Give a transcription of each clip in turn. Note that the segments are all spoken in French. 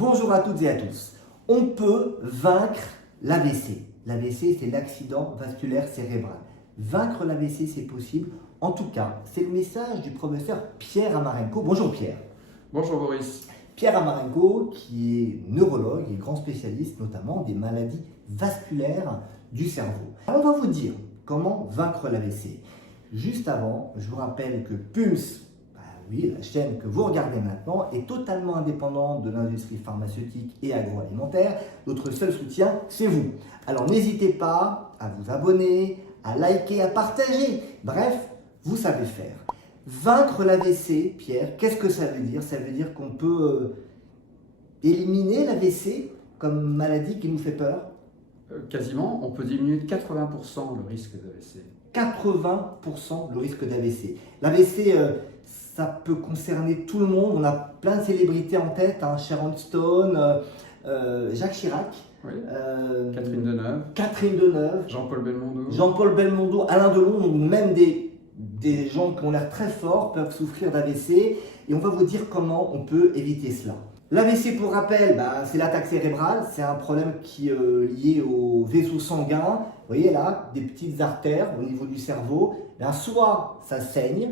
Bonjour à toutes et à tous. On peut vaincre l'AVC. L'AVC, c'est l'accident vasculaire cérébral. Vaincre l'AVC, c'est possible. En tout cas, c'est le message du professeur Pierre Amarenko. Bonjour Pierre. Bonjour Boris. Pierre Amarenko, qui est neurologue et grand spécialiste notamment des maladies vasculaires du cerveau. Alors, on va vous dire comment vaincre l'AVC. Juste avant, je vous rappelle que PUMS, oui, la chaîne que vous regardez maintenant, est totalement indépendante de l'industrie pharmaceutique et agroalimentaire. Notre seul soutien, c'est vous. Alors n'hésitez pas à vous abonner, à liker, à partager. Bref, vous savez faire. Vaincre l'AVC, Pierre, qu'est-ce que ça veut dire? Ça veut dire qu'on peut éliminer l'AVC comme maladie qui nous fait peur? Quasiment, on peut diminuer de 80% le risque d'AVC. 80% le risque d'AVC. L'AVC, ça peut concerner tout le monde. On a plein de célébrités en tête, hein, Sharon Stone, Jacques Chirac, Oui. Catherine Deneuve, Jean-Paul Belmondo, Jean-Paul Belmondo, Alain Delon, ou même des gens qui ont l'air très forts peuvent souffrir d'AVC. Et on va vous dire comment on peut éviter cela. L'AVC, pour rappel, c'est l'attaque cérébrale. C'est un problème qui est lié au vaisseau sanguin. Vous voyez là, des petites artères au niveau du cerveau. Soit ça saigne,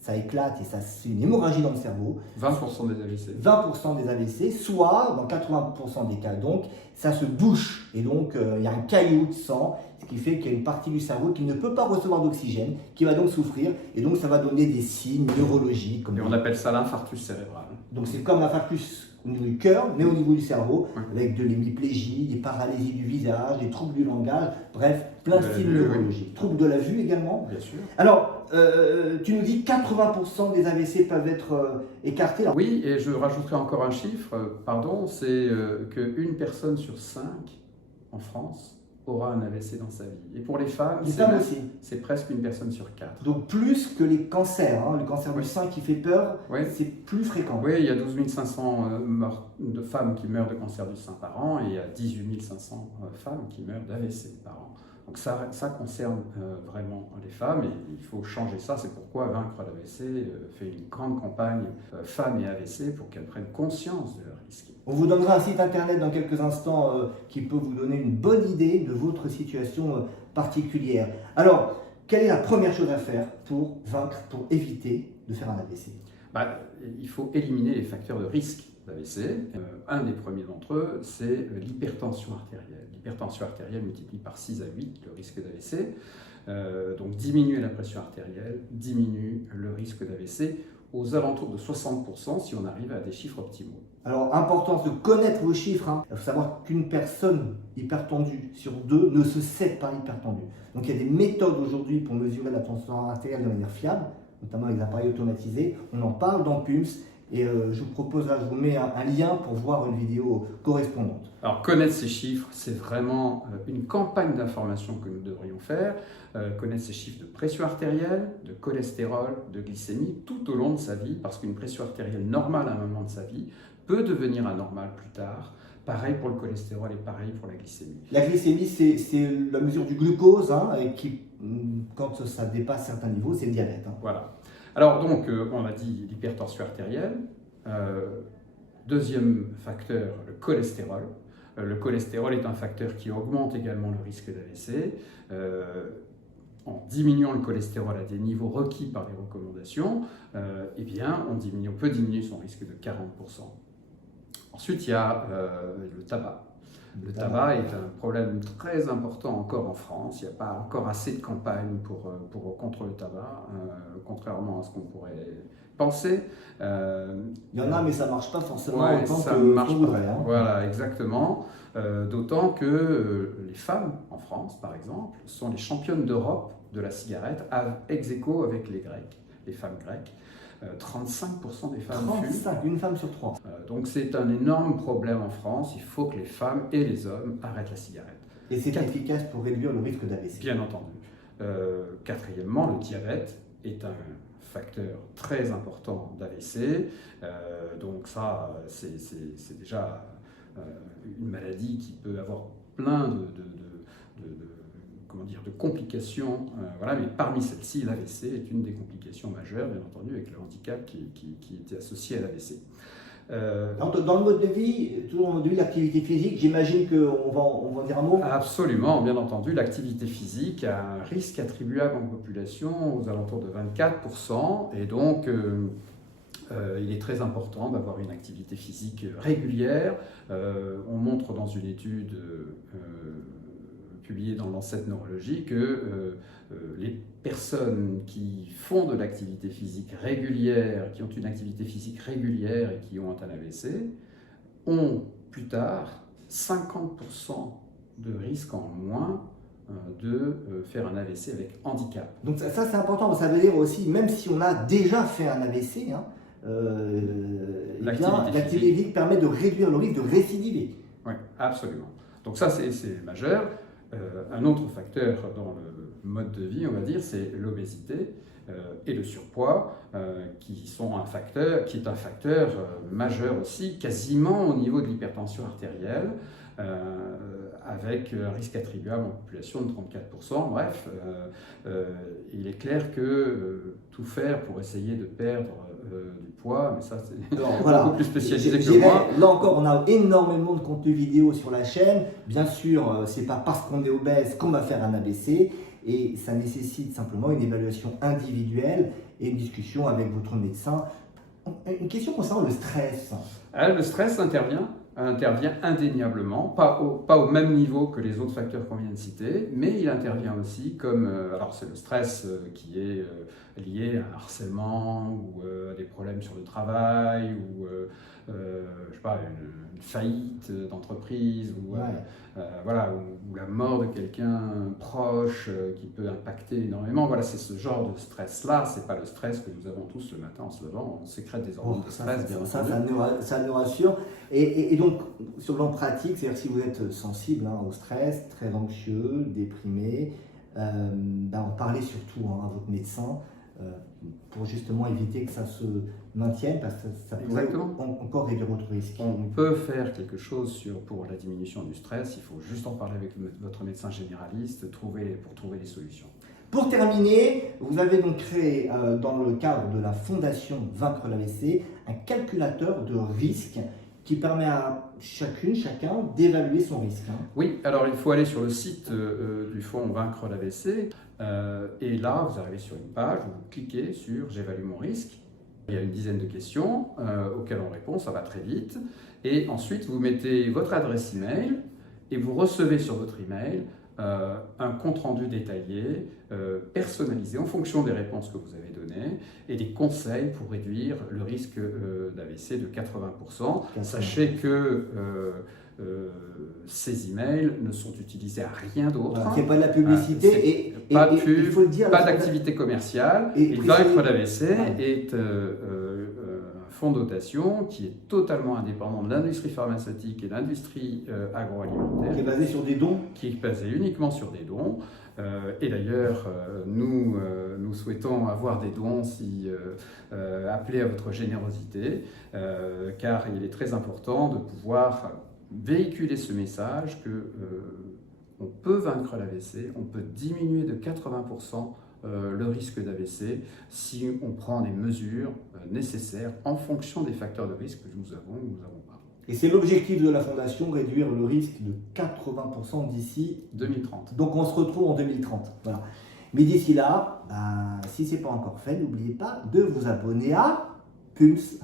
ça éclate et ça c'est une hémorragie dans le cerveau. 20% des AVC. 20% des AVC, soit dans 80% des cas donc, ça se bouche et donc il y a un caillot de sang, ce qui fait qu'il y a une partie du cerveau qui ne peut pas recevoir d'oxygène, qui va donc souffrir et donc ça va donner des signes neurologiques. Et on appelle ça l'infarctus cérébral. Donc c'est comme l'infarctus au niveau du cœur, mais au niveau du cerveau, avec de l'hémiplégie, des paralysies du visage, des troubles du langage, bref, plein de signes neurologiques. Troubles de la vue également. Bien sûr. Alors, tu nous dis 80% des AVC peuvent être écartés. Alors, oui, et je rajouterai encore un chiffre, c'est qu'une personne sur 5 en France aura un AVC dans sa vie. Et pour les femmes, c'est presque une personne sur 4. Donc plus que les cancers, hein. Le cancer du sein qui fait peur, c'est plus fréquent. Oui, il y a 12 500 de femmes qui meurent de cancer du sein par an et il y a 18 500 femmes qui meurent d'AVC par an. Donc ça concerne vraiment les femmes et il faut changer ça. C'est pourquoi Vaincre l'AVC fait une grande campagne femmes et AVC pour qu'elles prennent conscience de leurs risques. On vous donnera un site internet dans quelques instants qui peut vous donner une bonne idée de votre situation particulière. Alors, quelle est la première chose à faire pour vaincre, pour éviter de faire un AVC? Il faut éliminer les facteurs de risque d'AVC. Un des premiers d'entre eux, c'est l'hypertension artérielle. L'hypertension artérielle multiplie par 6 à 8 le risque d'AVC. Donc diminuer la pression artérielle diminue le risque d'AVC aux alentours de 60% si on arrive à des chiffres optimaux. Alors, importance de connaître vos chiffres. Hein. Il faut savoir qu'une personne hypertendue sur 2 ne se sait pas hypertendue. Donc, il y a des méthodes aujourd'hui pour mesurer la tension artérielle de manière fiable, notamment avec les appareils automatisés. On en parle dans PUMS et je vous propose là, je vous mets un lien pour voir une vidéo correspondante. Alors, connaître ces chiffres, c'est vraiment une campagne d'information que nous devrions faire. Connaître ces chiffres de pression artérielle, de cholestérol, de glycémie tout au long de sa vie, parce qu'une pression artérielle normale à un moment de sa vie peut devenir anormale plus tard. Pareil pour le cholestérol et pareil pour la glycémie. La glycémie, c'est la mesure du glucose, hein, et qui, quand ça dépasse certains niveaux, c'est le diabète. Hein. Voilà. Alors donc, on a dit l'hypertension artérielle. Deuxième facteur, le cholestérol. Le cholestérol est un facteur qui augmente également le risque d'AVC. En diminuant le cholestérol à des niveaux requis par les recommandations, on peut diminuer son risque de 40%. Ensuite, il y a le tabac. Le tabac est un problème très important encore en France. Il n'y a pas encore assez de campagnes contre le tabac, contrairement à ce qu'on pourrait penser. Il y en a, mais ça ne marche pas forcément autant ça que marche pour vrai. Hein. Voilà, exactement. D'autant que les femmes en France, par exemple, sont les championnes d'Europe de la cigarette, ex aequo avec les Grecs, les femmes grecques. 35% des femmes fument. Une femme sur 3. Donc c'est un énorme problème en France. Il faut que les femmes et les hommes arrêtent la cigarette. Et c'est efficace pour réduire le risque d'AVC. Bien entendu. Quatrièmement, le diabète est un facteur très important d'AVC. Donc ça, c'est déjà une maladie qui peut avoir plein de complications, mais parmi celles-ci, l'AVC est une des complications majeures, bien entendu, avec le handicap qui était associé à l'AVC. Dans le mode de vie, toujours dans le mode de vie, l'activité physique, j'imagine qu'on va en dire un mot. Absolument, bien entendu, l'activité physique a un risque attribuable en population aux alentours de 24%, et donc il est très important d'avoir une activité physique régulière. On montre dans une étude publiée dans Lancet Neurologie que les personnes qui font de l'activité physique régulière, qui ont une activité physique régulière et qui ont un AVC, ont plus tard 50% de risque en moins de faire un AVC avec handicap. Donc ça c'est important, ça veut dire aussi, même si on a déjà fait un AVC, l'activité physique permet de réduire le risque de récidiver. Oui, absolument. Donc ça c'est majeur. Un autre facteur dans le mode de vie, on va dire, c'est l'obésité et le surpoids, qui est un facteur majeur aussi, quasiment au niveau de l'hypertension artérielle, avec un risque attribuable en population de 34%. Bref, il est clair que tout faire pour essayer de perdre du poids, mais ça c'est beaucoup plus spécialisé que moi. Là encore, on a énormément de contenu vidéo sur la chaîne. Bien sûr, c'est pas parce qu'on est obèse qu'on va faire un AVC, et ça nécessite simplement une évaluation individuelle et une discussion avec votre médecin. Une question concernant le stress. Le stress intervient indéniablement, pas au même niveau que les autres facteurs qu'on vient de citer, mais il intervient aussi comme, alors c'est le stress qui est lié à un harcèlement ou à des problèmes sur le travail ou je sais pas, une faillite d'entreprise ou voilà, ou la mort de quelqu'un proche qui peut impacter énormément. Voilà, c'est ce genre de stress-là, c'est pas le stress que nous avons tous le matin en se levant, on sécrète des hormones de stress, bien entendu. Ça nous rassure. Et donc, sur le plan pratique, c'est-à-dire si vous êtes sensible au stress, très anxieux, déprimé, en parlez surtout à votre médecin pour justement éviter que ça se maintienne, parce que ça pourrait encore réduire votre risque. On peut faire quelque chose pour la diminution du stress, il faut juste en parler avec votre médecin généraliste pour trouver des solutions. Pour terminer, vous avez donc créé, dans le cadre de la fondation Vaincre l'AVC, un calculateur de risque qui permet à chacun d'évaluer son risque. Oui, alors il faut aller sur le site du fonds Vaincre l'AVC, et là vous arrivez sur une page, vous cliquez sur « J'évalue mon risque ». Il y a une dizaine de questions auxquelles on répond, ça va très vite, et ensuite vous mettez votre adresse email et vous recevez sur votre email un compte-rendu détaillé, personnalisé en fonction des réponses que vous avez données et des conseils pour réduire le risque d'AVC de 80%. Sachez que ces emails ne sont utilisés à rien d'autre. C'est pas de la publicité pas de pub, pas d'activité commerciale. Et Vaincre l'AVC est un fonds de dotation qui est totalement indépendant de l'industrie pharmaceutique et de l'industrie agroalimentaire. Qui est basé sur des dons. Qui est basé uniquement sur des dons. Et d'ailleurs, nous souhaitons avoir des dons si appelés à votre générosité, car il est très important de pouvoir véhiculer ce message que on peut vaincre l'AVC, on peut diminuer de 80% le risque d'AVC si on prend des mesures nécessaires en fonction des facteurs de risque que nous avons ou nous n'avons pas. Et c'est l'objectif de la Fondation, réduire le risque de 80% d'ici 2030. Donc on se retrouve en 2030. Voilà. Mais d'ici là, si ce n'est pas encore fait, n'oubliez pas de vous abonner à Pulse.